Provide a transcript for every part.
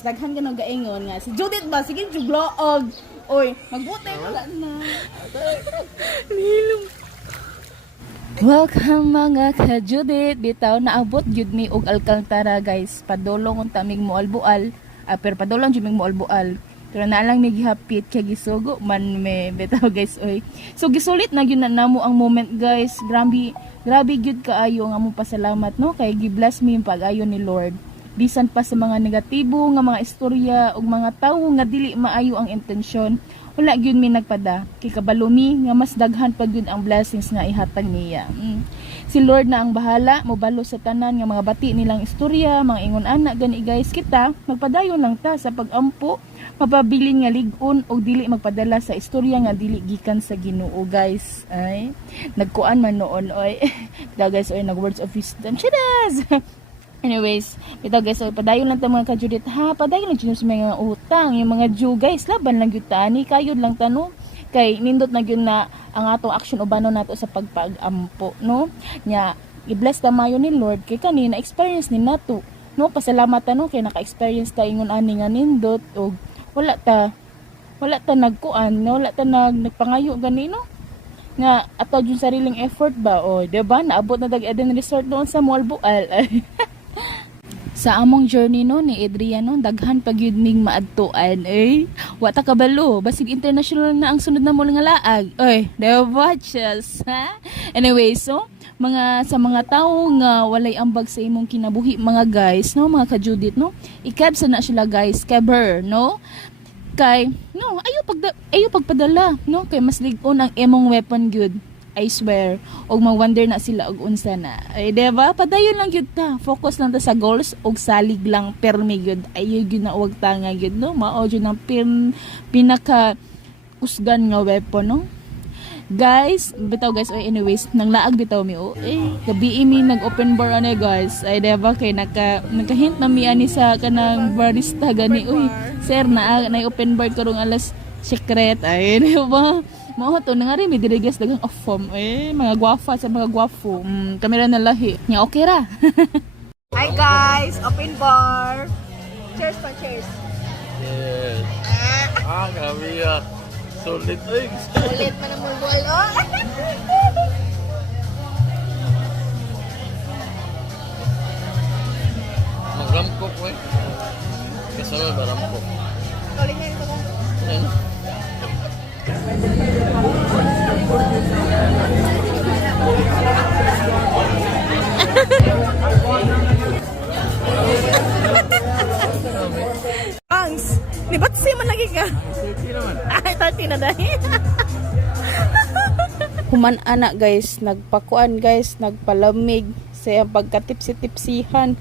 Daghan ka nang gaingon nga. Si Judith ba? Sige, jugloog. Oy, magbutay wala na. Nilong. Welcome mga ka-Judith. Bitaw, naabot jud mi og Alcantara guys. Padulong unta mig moalbual. Pero padulong jud mig moalbual. Pero na lang mig hapit kay gisugo man me bitaw guys oy. So gisulit na gyud na namo ang moment guys. Grabe gyud kaayo nga mo pasalamat no kay gi-bless mi yung pag-ayo ni Lord. Bisan pa sa mga negatibo nga mga istorya ug mga tawo nga dili maayo ang intensyon. Wala gyud mi nagpada kay kabalo mi nga mas daghan pa gyud ang blessings nga ihatag niya. Si Lord na ang bahala mobalo sa tanan nga mga bati nilang istorya, mga ingon ana gani guys. Kita magpadayon lang ta sa pagampo, mapabilin nga lig-on o dili magpadala sa istorya nga dili gikan sa Ginoo guys. Ay nagkuan man noon oy. Da guys oy nag words of wisdom. Cheers. Anyways, ito guys, so, padayon lang tayo mga ka-Judith ha, padayon lang sa mga utang, yung mga Jew guys, laban lang yun tani, kayod lang tano, kay nindot na yun na ang atong action ubano nato sa pagpag-ampo, no? Nya, i-bless tamayo ni Lord, kay kanina, experience ni nato, no? Pasalamat no, kay naka-experience ta ingon ani nga nindot, o wala ta nagkuan, no? Wala ta nagpangayo gani, no? Nga, ato yung sariling effort ba, o, diba? Naabot na dag-Eden Resort doon sa Moalbual, Sa among journey no ni Adrian no, daghan pag yun ning maadtuan wa ta kabalo basig international na ang sunod na mo nga laag diba chas ha. Anyway, so sa mga tawo nga walay ambag sa imong kinabuhi mga guys no, mga ka-Judith no, ikab sa na sila guys, keber no, kay no ayo pagpadala no, kay mas lig-on ang imong weapon good. I swear, og mag-wonder na sila og unsa na. Ay, diba? Padayon lang yun ta. Focus lang ta sa goals og salig lang permi yun. Ay, yun na uwag ta nga yun, no? Mao yun ang pinaka-usgan nga weapon, no? Guys, bitaw guys, anyways, nang laag bitaw mi, gabi mi nag-open bar ane guys. Ay, diba? Kay nagka-hint na mi ani sa kanang barista gani. Sir, na open bar karong alas secret. Ay, diba? Mao to nangari mi dirigas dagang off form mga gwafa sa mga gwafo kamera na lahi nya okay ra. Hi guys, open bar. Cheers pa, cheers. Yes. Kami solid eggs. Ulit man ang mulbual oh. Magrampok Kasunod ba rampok? Kalingan ko mo. Yan. Bangs, libat si man lagi ka. Ay, 30 na dahil. Human anak guys, nagpakuan guys, nagpalamig sa pagkatipsi-tipsihan.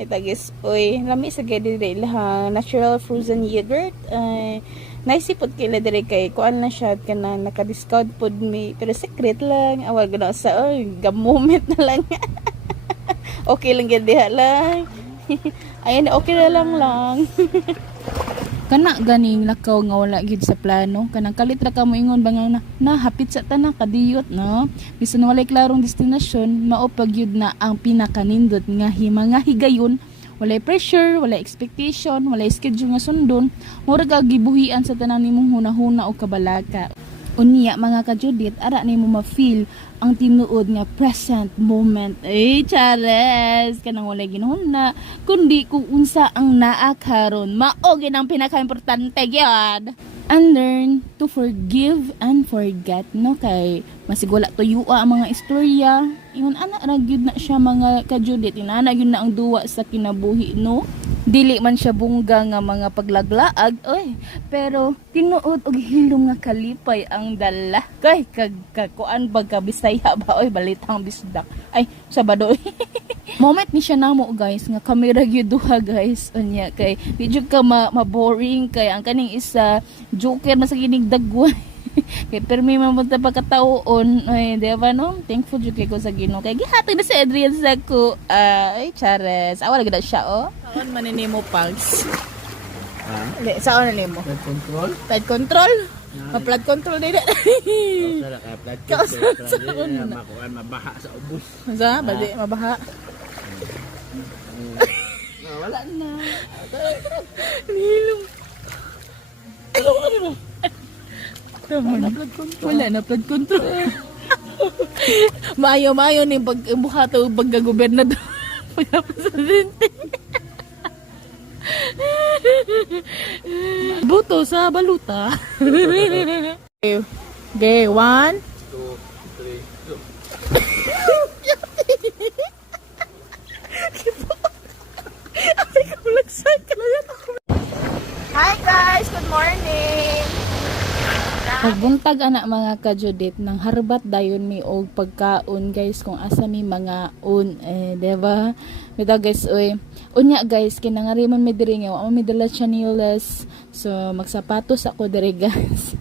Ito guys, lami sa gadi lang natural frozen yogurt. Naisipot kila dire kay kuan na siya kana naka-discount pod mi pero secret lang awal gana sa moment na lang. Okay lang gid diha lang. Ayun okay na lang. Kana ganing lakaw nga wala gid sa plano kanang kalit ra ka mo ingon bangang na hapit sa tanang kadiyot no bisan walay klarong destinasyon mao pag yun na ang pinakanindot nga mga higayon. Walay pressure, walay expectation, walay schedule nga sundon, murag gibuhian sa tanan nimong hunahuna o kabalaka. Unya mga ka-Judith, ara nimo ma-feel ang tinuod nga present moment. Chares, kanang walay ginhuna, kundi kung unsa ang naa karon, mao gid ang pinaka-importante gyud. And learn to forgive and forget no kay masigula tuyua ang mga istorya ingon ana ra gyud na siya mga ka-Judith inana gyud na ang duwa sa kinabuhi no, dili man siya bungga nga mga paglaglaag pero tinuod og hilom nga kalipay ang dala kay kuan baga Bisaya ba balitang bisdak ay Sabado. Moment ni siya namo guys nga kamera gyud duha guys unya kay di jud ka ma-boring kay ang kaning isa joker na sa kinig dagway. Kay permi man punta pagkataon diba no, thankful jud kay ko sa Ginoo kay gihatag na si Adrian sa ko chares awa lagi na siya saan man ni mo pulse saan na nimo flood control flood control dili Sara ka flood control makuan mabaha sa ubos sa bali mabaha wala Wala na. Nilong. Wala na blood control. Mayo ni pag-buhato pagka-gobernador. Pagka-presidente. Buto sa baluta. Okay, 1, 2, 3, go. Hi guys, good morning. Pagbuntag anak mga ka-Judith nang harbat dayon mi og pagkaon guys kung asa mi mga diba? Bitaw guys oy. Unya guys kinangarimon mi diri nga wa mi dala chanelas. So magsapatos ako diri guys.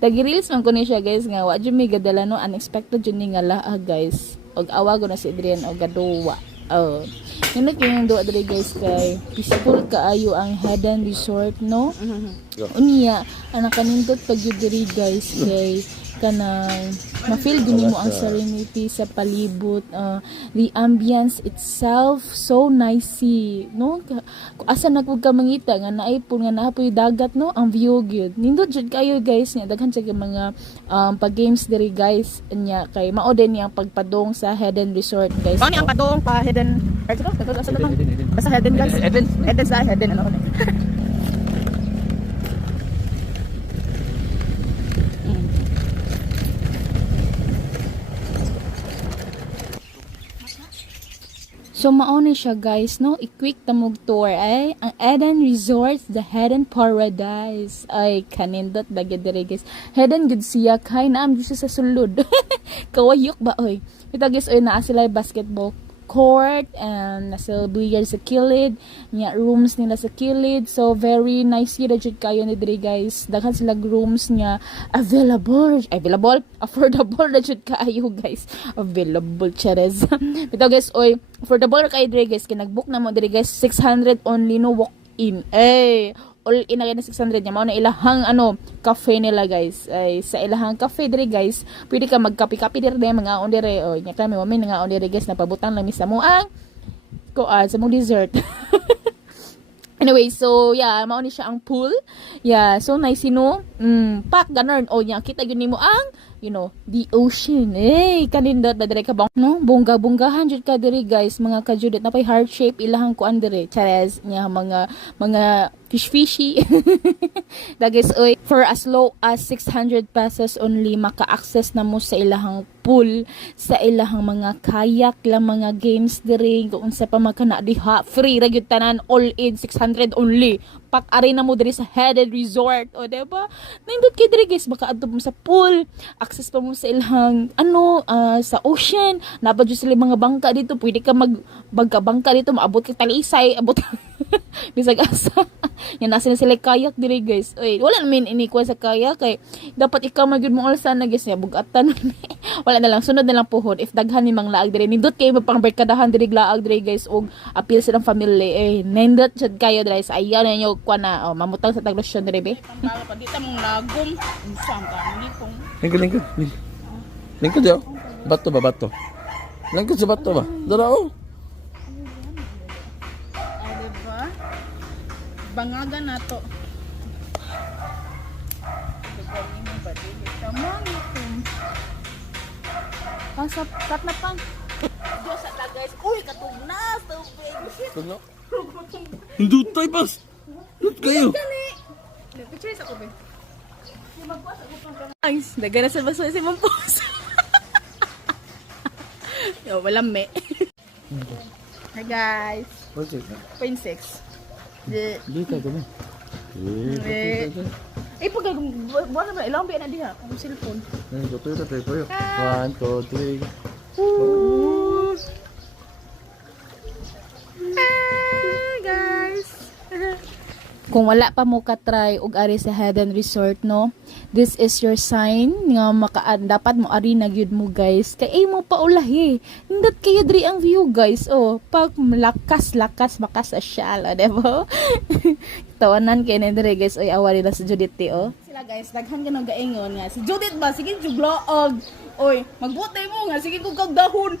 Tagi-reels man ko ni siya guys nga wa jud mi gadala no unexpected jud ni nga laa guys. Og awa ko na si Adrian og gaduwa. Oh. Yun yung doa dali guys kay peaceful kaayo ang Headen Resort no. Unya anak kanindot pag yun diri guys kay kanang ma-feel gini mo ang serenity sa palibot, the ambience itself so nicey no. Asa na pud ka mangita nga naay pud nga naapoy dagat no ang view gyud nindot jud kayo guys nga daghan sa mga pag games diri guys nya kay mao din yang pagpadong sa Headen Resort guys. Mao ni ang padong pa Headen. Basta Headen guys. Headen sa Headen ano. So mauni siya guys no, i-quick tamog tour ay ang Eden Resort, the Headen Paradise. Ay kanindot bagay diri guys. Headen gud siya kay naam gyud siya sa sulod. Kawayok ba oy. Ito guys oy naa sila basketball court and nasa billiard sa kilid, nya rooms nila sa kilid. So very nice yun jud kayo ni diri guys. Daghan sila rooms nga affordable na jud kayo guys. Available chares. Bitaw guys oy, affordable kayo diri guys kay nag-book na mo diri guys 600 only no walk in. All in na 600 nya mao na ilahang cafe nila guys. Ay sa ilahang cafe diri guys pwede ka magkape-kape diri mga on diri o nya kami mo nga on diri guys napabutang lang mi sa mo ang sa mo dessert. Anyway, so yeah, mao ni siya ang pool. Yeah, so nice no. Pak ganern o nya kita gyud nimo ang the ocean. Kanindot na diri ka bang no? Bongga-bonggahan jud ka diri guys, mga ka-Judith napay heart shape ilahang kuan diri. Chares nya mga fishy. Guys, oy, for as low as 600 pesos only maka-access na mo sa ilahang pool, sa ilahang mga kayak lang mga games diri kung unsa pa makana diha. Free ra gyud tanan, all in 600 only. Pak-ari na mo diri sa Headen Resort. O diba? Nindot kay diri guys, baka adto mo sa pool, access pa mo sa ilahang sa ocean. Nabad jud sila mga bangka dito, pwede ka bangka dito, maabot ka talisay, abot bisag asa. Yan nasa na sila kayak diri guys. Oy, wala namin inikwa sa kayak kay dapat ikaw magyud mo alsa na guys, bugatan. Wala na lang, sunod na lang puhod if daghan ni mang laag diri. Nindot kay mapangbarkadahan diri laag diri guys og appeal silang family. Nindot jud kayo diri sa ayaw na nyo kwa na mamutang sa taglosyon diri be. Pala pag kita mong lagom, unsang ka nitong. Lingkod yo. Bato ba bato? Lingkod sa bato ba? Dara oh. Diba? Bangagan na to. Pasap kat na pang. Diyos at la guys. Uy, katugnas. Tubig. Tuno. Hindutay pas. Lut kayo. Picture sa ko be. Nice. Daga na sa baso si mong post. Yo, walang me. Hi guys. What's it? 0.6. Dito ka ba? Pag buwan naman, ilang biya na diha. Ang cellphone. Tuyo. 1, 2, 3. Hi guys. Kung wala pa mo ka-try og ari sa Headen Resort no, this is your sign nga dapat mo ari na gyud mo guys kay mo paulahi. Hindot kayo diri ang view guys. Pag lakas makas asyal, diba? Tawanan kay na diri guys oy awari na sa Judith Sila guys, daghan ganang gaingon nga. Si Judith ba sige juglaog. Oy, magbutay mo nga sige kog dahon.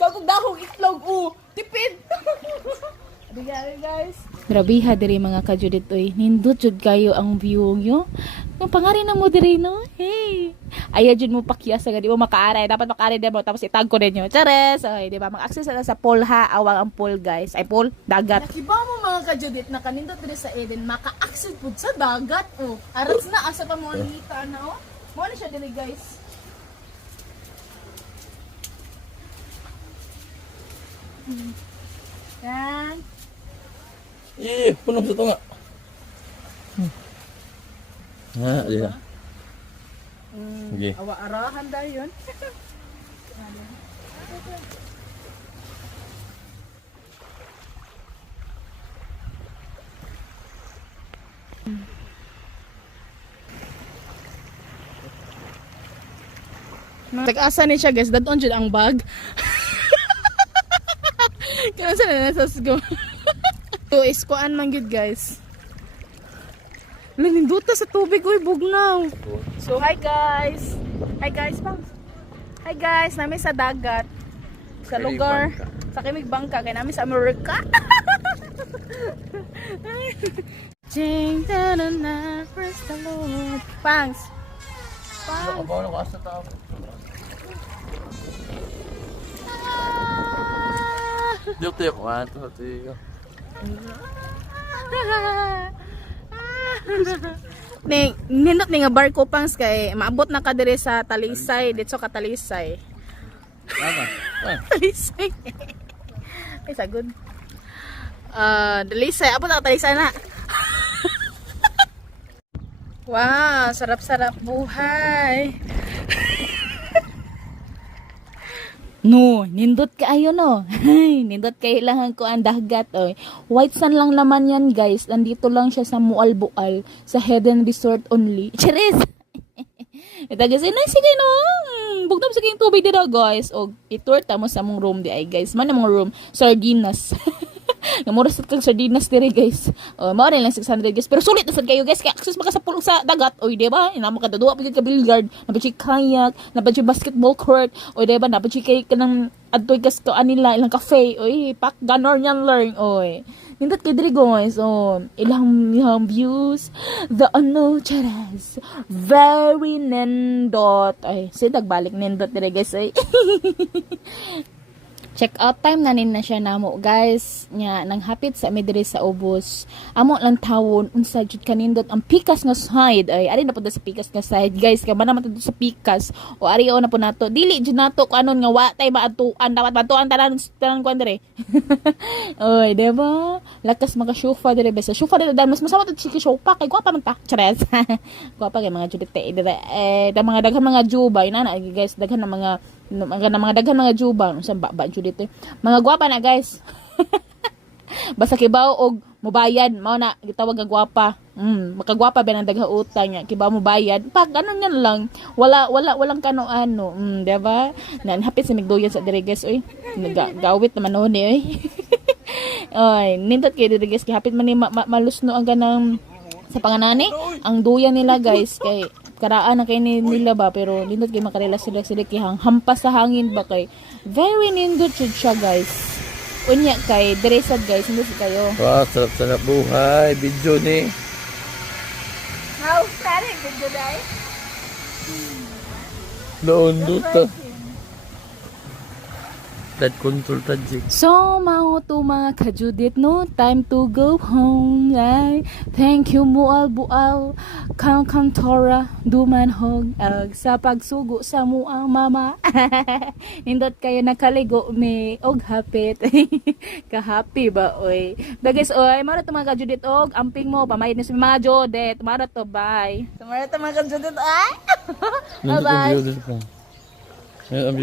Kag dahon itlog tipid. Bigyan guys. Grabe ha diri mga ka-Judith oy. Nindot jud kayo ang view nyo. Ang pangari na mo diri no. Hey. Aya jud mo pakyas sa di mo makaaray. Dapat makaaray din mo tapos itag ko ninyo. Chares. Oy, di ba? Mag-access na sa pool ha. Awang ang pool guys. Ay pool, dagat. Nakiba mo mga ka-Judith na kanindot diri sa Eden maka-access pud sa dagat oh. Aras na asa pa mo ngita na oh. Mo na siya diri guys. Yan. Puno sa tunga. Di na. Okay. Awa arahan dayon. Tag-asa ni siya guys, dadon jud ang bag. Kanang sa nasas ko. To is kuan man gyud guys. Naninduta sa tubig oy bugnaw. So hi guys. Hi guys, bang. Hi guys, nami sa dagat. Sa Kimig lugar Bangka. sa Kimig Bangka kay nami sa Amerika. Jing da na na praise the Lord. Pangs. Pangs. Kabaw na asa tao. Dito yung kwanto sa tiyo. Nindot ni nga barko pangs kay maabot na ka dire sa Talisay, dito ka Talisay. Tama. Talisay. Ay sagod. Talisay, abot na ka Talisay na. Wow, sarap-sarap buhay. No, nindot kaayo no. Nindot kay ilangan ko ang dagat oy. White sand lang naman yan guys. Nandito lang siya sa Mualbual sa Hidden Resort only. Cheers. Ito kasi na sige no. Bugtam sa kayong tubig dito guys. Og itour ta mo sa mong room di ay guys. Man ang mga room sardinas. Namura sa kag sardinas dire guys. Mao rin lang 600 guys. Pero sulit na sad kayo guys. Kaya access maka sa pulong sa dagat. Oy, di ba? Ina mo ka duwa pagid ka billiard, napagid kayak, napagid basketball court. Oy, di ba? Napagid kay kanang adtoy kas to anila ilang cafe. Oy, pak ganor nyan learn. Oy. Nindot kay dire guys. Ilang views. The ano charas. Very nindot. Ay, sidag balik nindot dire guys. Ay. Check out time na nin na siya namo guys nya nang hapit sa midiri sa ubos amo lang tawon unsa jud kanindot ang pikas nga side ay ari na pud sa pikas nga side guys kay man naman sa pikas o ari na po nato dili jud nato kanon nga wa tay maadtuan dapat matuan tanan kuan dire. Oy diba lakas mga sofa dire besa sofa dire mas masama to si sofa kay gwapa man ta chares. Gwapa kay mga judite dire da mga daghan mga juba ina na guys daghan na mga daghan mga juba sa ba judite mga gwapa na guys. Basta kibaw og mobayad mao na gitawag nga gwapa. Makagwapa ba nang dagha utang nya kibaw mo bayad pag ano yan lang walang kano ano di ba nan hapit sa migdoyan sa dire guys oy gawit naman no ni oy. Oy nindot kay dire guys hapit man ni malusno ang ganang sa panganani ang duyan nila guys kay karaan na kay nila ba pero nindot kay makarela sila kay hampas sa hangin ba kay very nindot siya guys. Unya kay diresad guys hindi kayo. Wow, sarap-sarap buhay. Video ni. How sorry good day. Doon duta. That control tajik. So, mao to mga ka-Judith, no? Time to go home, ay. Thank you, Mualbual, Kantora, Dumanhog, sa pagsugo sa muang mama. Nindot kayo nakaligo, may og hapit. Ka-happy ba, oy? Bagis, oy, mara to mga ka-Judith, og, amping mo, pamayad na si mga Judith. Mara to, bye. Tumara ta mga ka-Judith ay. Bye-bye. Bye-bye.